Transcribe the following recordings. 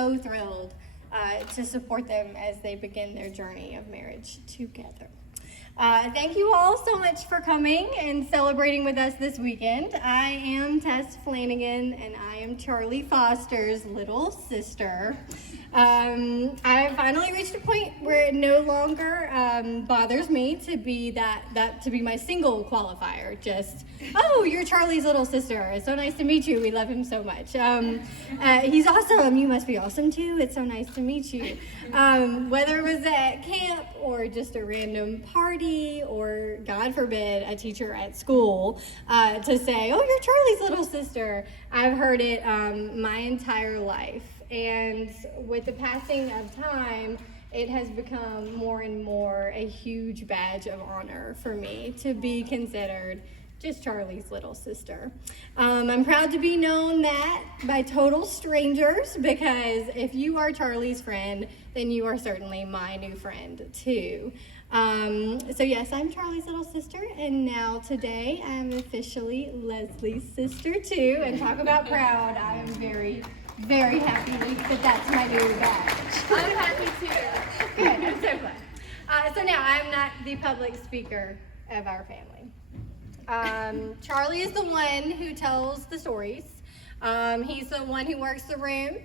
so thrilled to support them as they begin their journey of marriage together. Thank you all so much for coming and celebrating with us this weekend. I am Tess Flanagan, and I am Charlie Foster's little sister. I finally reached a point where it no longer bothers me to be to be my single qualifier. Just, oh, you're Charlie's little sister. It's so nice to meet you. We love him so much. He's awesome. You must be awesome too. It's so nice to meet you. Whether it was at camp or just a random party or, God forbid, a teacher at school to say, oh, you're Charlie's little sister. I've heard it my entire life. And with the passing of time, it has become more and more a huge badge of honor for me to be considered just Charlie's little sister. I'm proud to be known that by total strangers, because if you are Charlie's friend, then you are certainly my new friend too. So yes, I'm Charlie's little sister, and now today I'm officially Leslie's sister too. And talk about proud, I am very, very happy that that's my new badge. I'm happy too. Good, I'm so glad. So now I'm not the public speaker of our family. Charlie is the one who tells the stories. He's the one who works the room.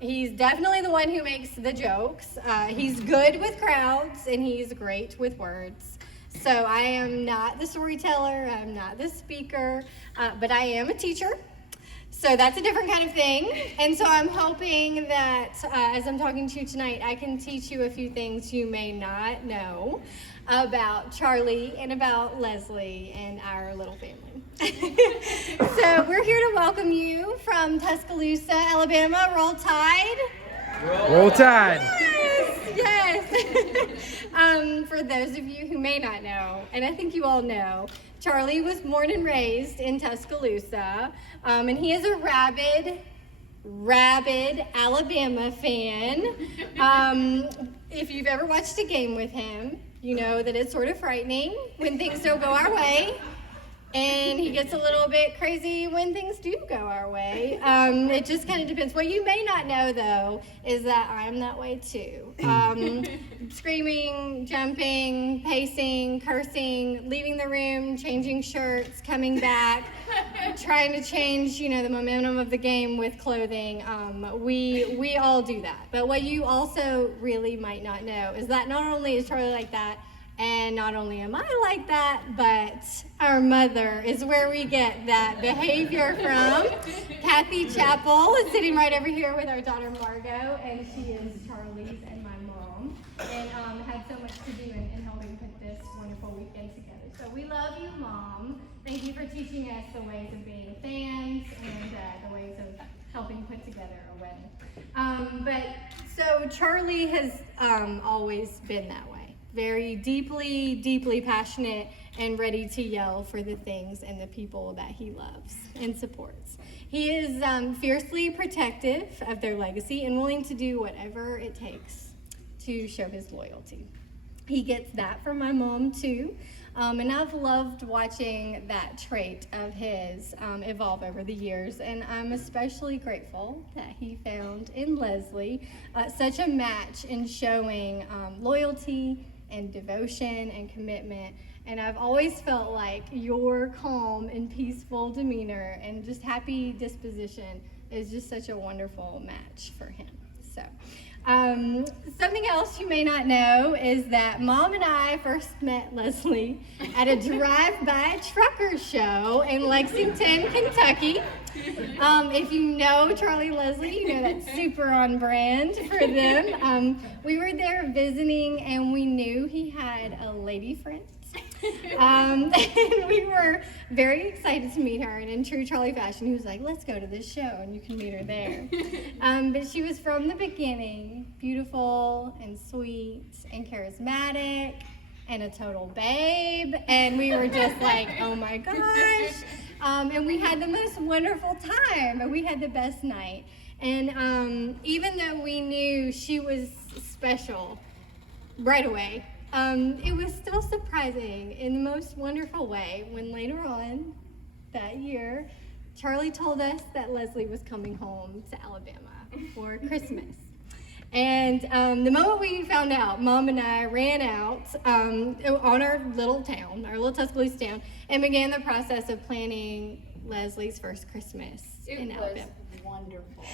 He's definitely the one who makes the jokes. He's good with crowds, and he's great with words. So I am not the storyteller, I'm not the speaker, but I am a teacher. So that's a different kind of thing. And so I'm hoping that as I'm talking to you tonight, I can teach you a few things you may not know about Charlie and about Leslie and our little family. So we're here to welcome you from Tuscaloosa, Alabama. Roll Tide. Roll Tide. Yes. For those of you who may not know, and I think you all know, Charlie was born and raised in Tuscaloosa, and he is a rabid Alabama fan. If you've ever watched a game with him, you know that it's sort of frightening when things don't go our way. And he gets a little bit crazy when things do go our way. It just kind of depends. What you may not know, though, is that I'm that way, too. Screaming, jumping, pacing, cursing, leaving the room, changing shirts, coming back, trying to change, the momentum of the game with clothing. We all do that. But what you also really might not know is that not only is Charlie like that, and not only am I like that, but our mother is where we get that behavior from. Kathy Chappell is sitting right over here with our daughter Margot, and she is Charlie's and my mom, and had so much to do in helping put this wonderful weekend together. So we love you, Mom. Thank you for teaching us the ways of being fans and the ways of helping put together a wedding. So Charlie has always been that way. Very deeply, deeply passionate and ready to yell for the things and the people that he loves and supports. He is fiercely protective of their legacy and willing to do whatever it takes to show his loyalty. He gets that from my mom too, and I've loved watching that trait of his evolve over the years, and I'm especially grateful that he found in Leslie such a match in showing loyalty and devotion and commitment. And I've always felt like your calm and peaceful demeanor and just happy disposition is just such a wonderful match for him. So something else you may not know is that Mom and I first met Leslie at a drive-by trucker show in Lexington, Kentucky. If you know Charlie and Leslie, you know that's super on brand for them. We were there visiting, and we knew he had a lady friend. And we were very excited to meet her, and in true Charlie fashion, he was like, let's go to this show and you can meet her there. But she was from the beginning beautiful and sweet and charismatic and a total babe, and we were just like, oh my gosh. And we had the most wonderful time, and we had the best night. And even though we knew she was special right away, it was still surprising in the most wonderful way when later on that year, Charlie told us that Leslie was coming home to Alabama. before Christmas. And the moment we found out, Mom and I ran out on our little town, our little Tuscaloosa town, and began the process of planning Leslie's first Christmas in Alabama. It was wonderful.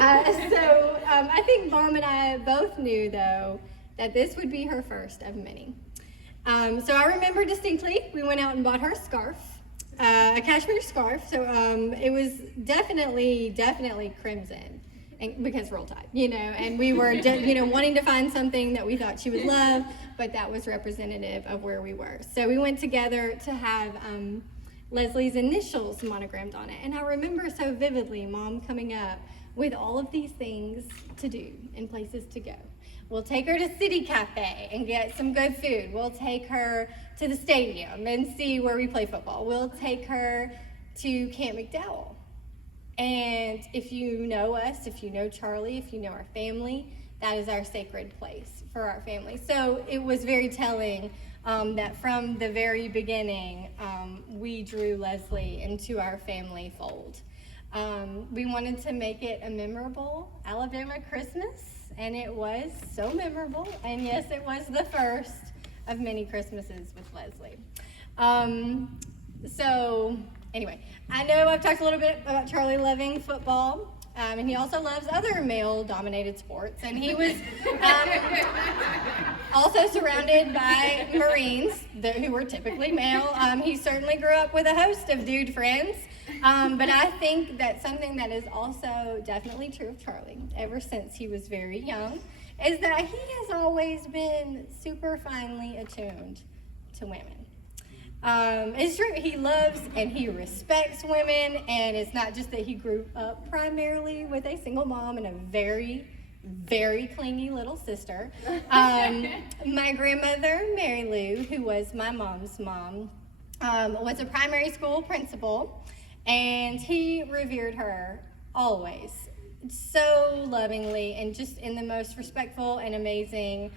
I think Mom and I both knew, though, that this would be her first of many. So I remember distinctly, we went out and bought her a scarf, a cashmere scarf. So it was definitely crimson, and because Roll Tide, and we were, wanting to find something that we thought she would love, but that was representative of where we were. So we went together to have Leslie's initials monogrammed on it. And I remember so vividly Mom coming up with all of these things to do and places to go. We'll take her to City Cafe and get some good food. We'll take her to the stadium and see where we play football. We'll take her to Camp McDowell. And if you know us, if you know Charlie, if you know our family, that is our sacred place for our family. So it was very telling that from the very beginning, we drew Leslie into our family fold. We wanted to make it a memorable Alabama Christmas, and it was so memorable. And yes, it was the first of many Christmases with Leslie. So anyway, I know I've talked a little bit about Charlie loving football. And he also loves other male-dominated sports. And he was also surrounded by Marines who were typically male. He certainly grew up with a host of dude friends. But I think that something that is also definitely true of Charlie, ever since he was very young, is that he has always been super finely attuned to women. It's true, he loves and he respects women, and it's not just that he grew up primarily with a single mom and a very, very clingy little sister. My grandmother, Mary Lou, who was my mom's mom, was a primary school principal, and he revered her always so lovingly and just in the most respectful and amazing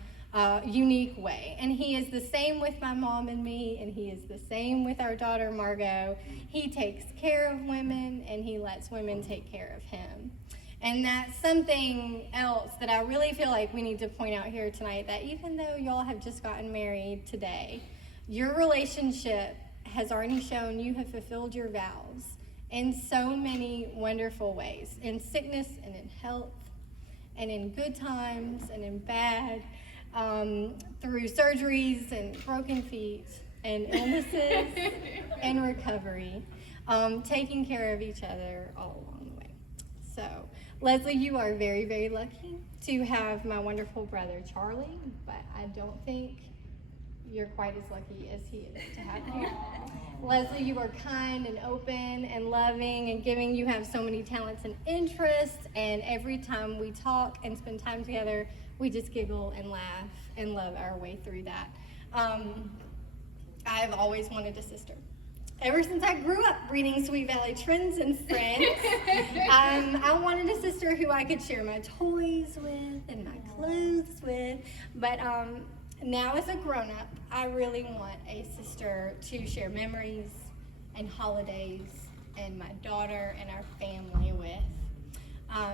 unique way. And he is the same with my mom and me, and he is the same with our daughter Margot. He takes care of women, and he lets women take care of him. And that's something else that I really feel like we need to point out here tonight, that even though y'all have just gotten married today, your relationship has already shown you have fulfilled your vows in so many wonderful ways, in sickness and in health, and in good times and in bad, through surgeries and broken feet and illnesses and recovery, taking care of each other all along the way. So, Leslie, you are very, very lucky to have my wonderful brother Charlie, but I don't think you're quite as lucky as he is to have you. Leslie, you are kind and open and loving and giving. You have so many talents and interests, and every time we talk and spend time together, we just giggle and laugh and love our way through that. I've always wanted a sister. Ever since I grew up reading Sweet Valley Trends and Friends, I wanted a sister who I could share my toys with and my clothes with. But now as a grown-up, I really want a sister to share memories and holidays and my daughter and our family with.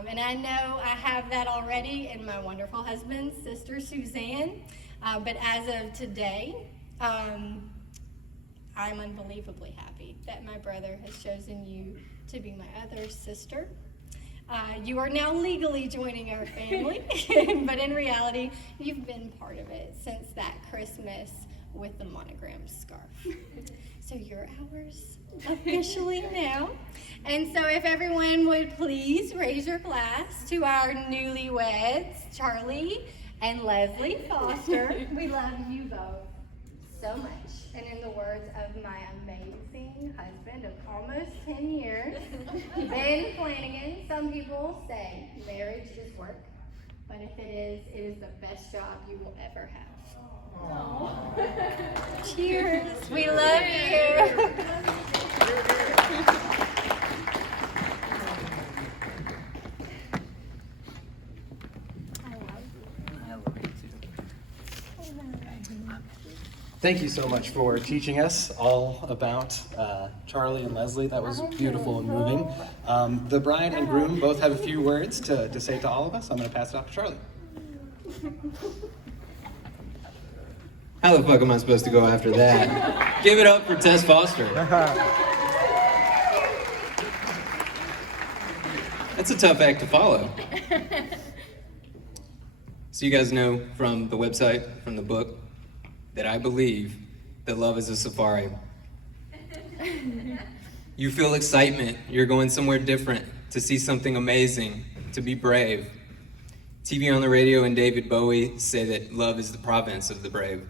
And I know I have that already in my wonderful husband's sister, Suzanne. But as of today, I'm unbelievably happy that my brother has chosen you to be my other sister. You are now legally joining our family, but in reality, you've been part of it since that Christmas with the monogram scarf. So you're ours officially now. And so if everyone would please raise your glass to our newlyweds, Charlie and Leslie Foster. We love you both so much. And in the words of my amazing husband of almost 10 years, Ben Flanagan, some people say marriage is work, but if it is the best job you will ever have. Aww. Cheers. We love you. Thank you so much for teaching us all about Charlie and Leslie. That was beautiful and moving. The bride and groom both have a few words to say to all of us. I'm going to pass it off to Charlie. How the fuck am I supposed to go after that? Give it up for Tess Foster. That's a tough act to follow. So you guys know from the website, from the book, that I believe that love is a safari. You feel excitement, you're going somewhere different, to see something amazing, to be brave. TV on the Radio and David Bowie say that love is the province of the brave.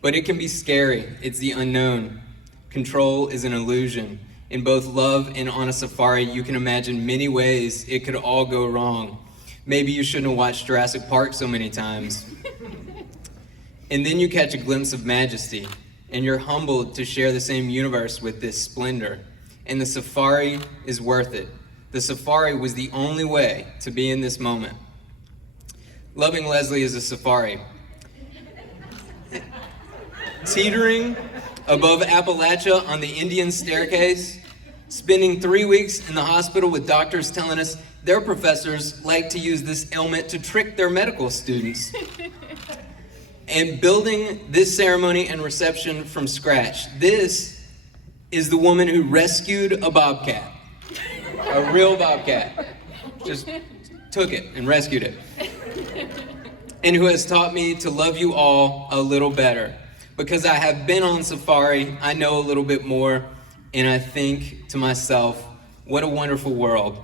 But it can be scary, it's the unknown. Control is an illusion. In both love and on a safari, you can imagine many ways it could all go wrong. Maybe you shouldn't have watched Jurassic Park so many times. And then you catch a glimpse of majesty, and you're humbled to share the same universe with this splendor. And the safari is worth it. The safari was the only way to be in this moment. Loving Leslie is a safari. Teetering above Appalachia on the Indian staircase, spending 3 weeks in the hospital with doctors telling us their professors like to use this ailment to trick their medical students. And building this ceremony and reception from scratch. This is the woman who rescued a bobcat. A real bobcat. Just took it and rescued it. And who has taught me to love you all a little better. Because I have been on safari, I know a little bit more, and I think to myself, what a wonderful world.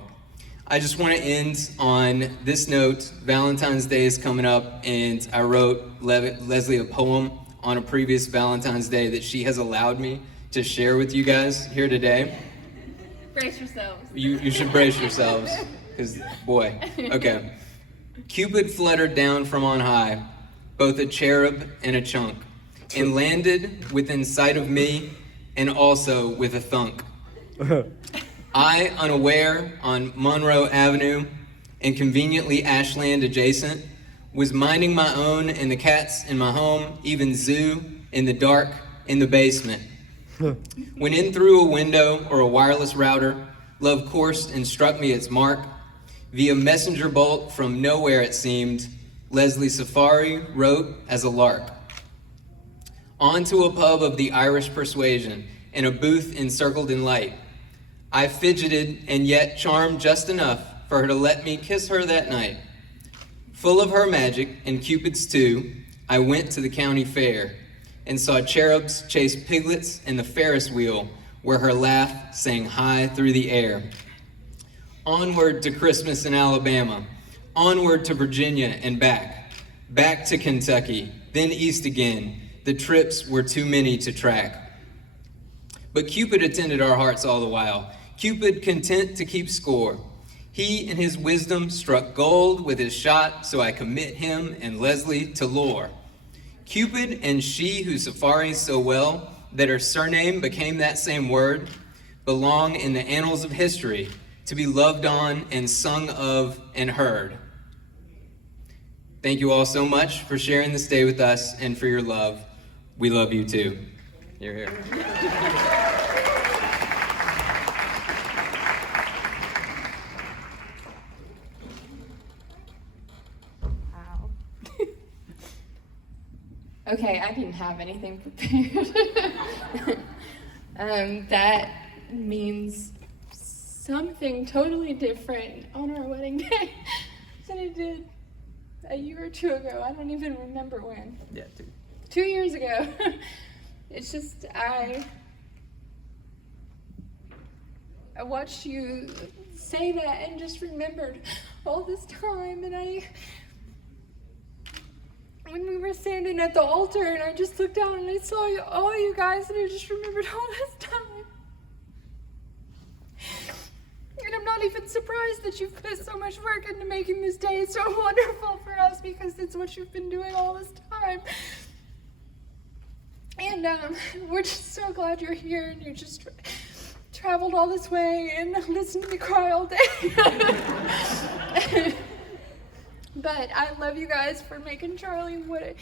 I just want to end on this note. Valentine's Day is coming up, and I wrote Leslie a poem on a previous Valentine's Day that she has allowed me to share with you guys here today. Brace yourselves. You should brace yourselves, because boy, okay. Cupid fluttered down from on high, both a cherub and a chunk, and landed within sight of me, and also with a thunk. I, unaware, on Monroe Avenue, and conveniently Ashland adjacent, was minding my own and the cats in my home, even zoo, in the dark, in the basement. When in through a window or a wireless router, love coursed and struck me its mark. Via messenger bolt from nowhere it seemed, Leslie Safari wrote as a lark. Onto a pub of the Irish persuasion, in a booth encircled in light. I fidgeted and yet charmed just enough for her to let me kiss her that night. Full of her magic and Cupid's too, I went to the county fair and saw cherubs chase piglets in the Ferris wheel where her laugh sang high through the air. Onward to Christmas in Alabama, onward to Virginia and back, back to Kentucky, then east again. The trips were too many to track. But Cupid attended our hearts all the while. Cupid content to keep score. He in his wisdom struck gold with his shot, so I commit him and Leslie to lore. Cupid and she who safaris so well that her surname became that same word, belong in the annals of history to be loved on and sung of and heard. Thank you all so much for sharing this day with us and for your love. We love you too. You're here. Wow. Okay, I didn't have anything prepared. That means something totally different on our wedding day than it did a year or two ago. I don't even remember when. Yeah, 2 years ago. It's just, I watched you say that and just remembered all this time, and when we were standing at the altar and I just looked down and I saw all you guys, and I just remembered all this time. And I'm not even surprised that you've put so much work into making this day so wonderful for us, because it's what you've been doing all this time. And we're just so glad you're here, and you just traveled all this way and listened to me cry all day. But I love you guys for making Charlie what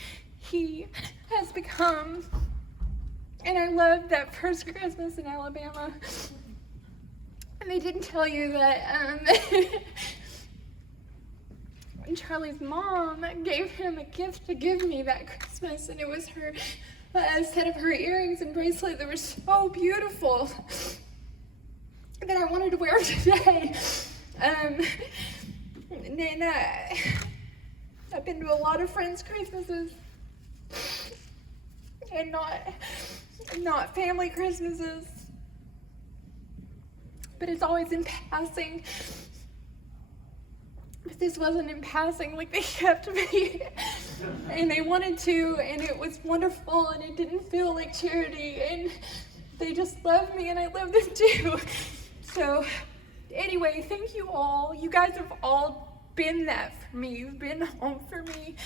he has become. And I loved that first Christmas in Alabama. And they didn't tell you that Charlie's mom gave him a gift to give me that Christmas, and it was her a set of her earrings and bracelet that were so beautiful that I wanted to wear today. And I've been to a lot of friends' Christmases and not family Christmases, but it's always in passing. But this wasn't in passing, like they kept me, and they wanted to, and it was wonderful, and it didn't feel like charity, and they just loved me, and I love them too. So, anyway, thank you all. You guys have all been that for me. You've been home for me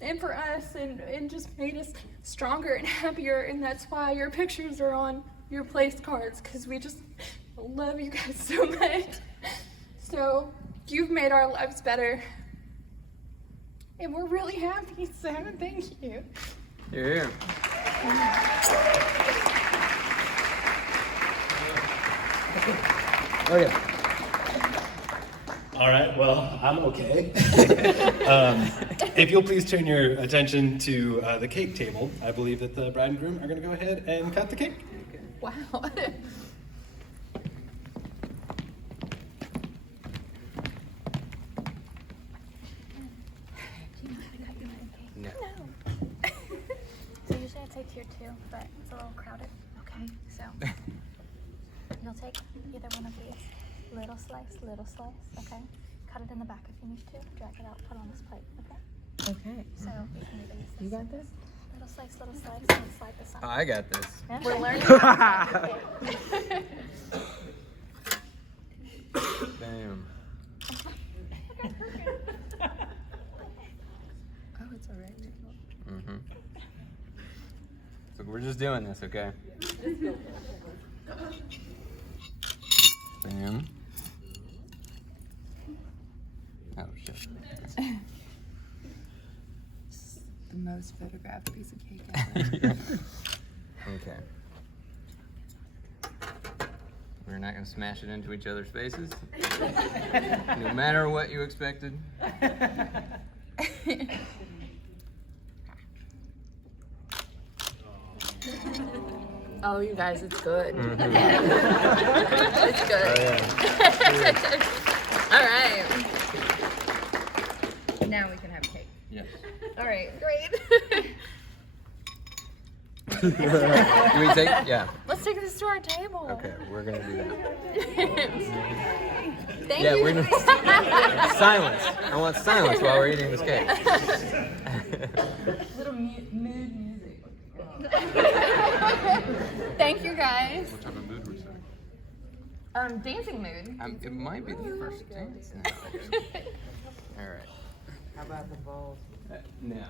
and for us, and just made us stronger and happier, and that's why your pictures are on your place cards, because we just love you guys so much. So, you've made our lives better, and we're really happy, so thank you. You're here. Okay. All right, well, I'm okay. If you'll please turn your attention to the cake table, I believe that the bride and groom are going to go ahead and cut the cake. Wow. No. So usually I take tier 2, but it's a little crowded. Okay, so you'll take either one of these. Little slice, okay? Cut it in the back if you need to. Drag it out, put it on this plate, okay? Okay. So you can either use this. You got this? Little slice, and slide this on. I got this. Yeah? We're learning. Bam. Oh, it's all right. Mm-hmm. So we're just doing this, okay? Bam. Oh shit. The most photographed piece of cake ever. Okay. We're not gonna smash it into each other's faces. No matter what you expected. Oh, you guys, it's good. Mhm. It's good. Oh, All right. Now we can have cake. Yes. All right, great. Do we take? Yeah. Let's take this to our table. Okay, we're gonna do that. Thank Yeah, you. we're gonna silence. I want silence while we're eating this cake. Little mood music. Thank you guys. What type of mood was that? Dancing mood. It might be the first dance now. All right. How about the balls? No.